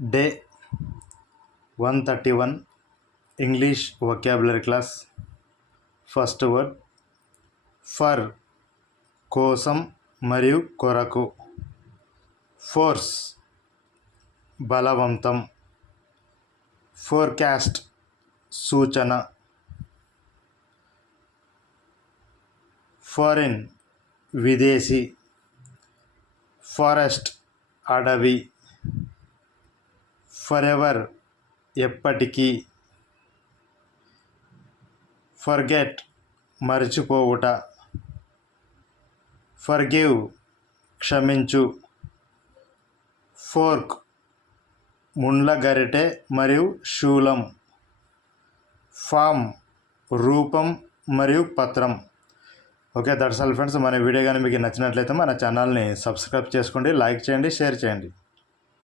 Day 131 English vocabulary class. First word for కోసం మరియు కొరకు. ఫోర్స్ బలవంతం. ఫోర్కాస్ట్ సూచన. ఫారిన్ విదేశీ. ఫారెస్ట్ అడవి. ఫరెవర్ ఎప్పటికీ. ఫర్గెట్ మరచిపోవుట. ఫర్గివ్ క్షమించు. ఫోర్క్ ముండ్ల గరిటె మరియు శూలం. ఫామ్ రూపం మరియు పత్రం. Okay, that's all friends. మన వీడియో కానీ మీకు నచ్చినట్లయితే మన ఛానల్ని సబ్స్క్రైబ్ చేసుకోండి, లైక్ చేయండి, షేర్ చేయండి.